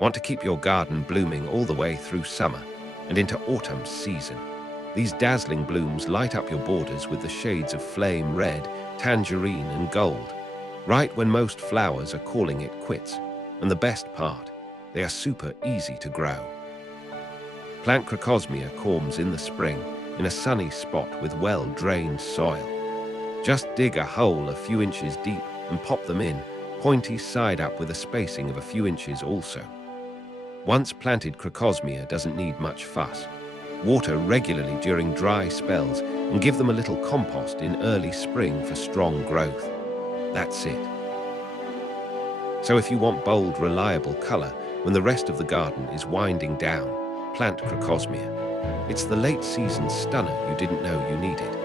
Want to keep your garden blooming all the way through summer and into autumn season? These dazzling blooms light up your borders with the shades of flame red, tangerine, and gold, right when most flowers are calling it quits. And the best part, they are super easy to grow. Plant Crocosmia corms in the spring in a sunny spot with well-drained soil. Just dig a hole a few inches deep and pop them in, pointy side up with a spacing of a few inches also. Once planted, Crocosmia doesn't need much fuss. Water regularly during dry spells and give them a little compost in early spring for strong growth. That's it. So if you want bold, reliable color when the rest of the garden is winding down, plant Crocosmia. It's the late season stunner you didn't know you needed.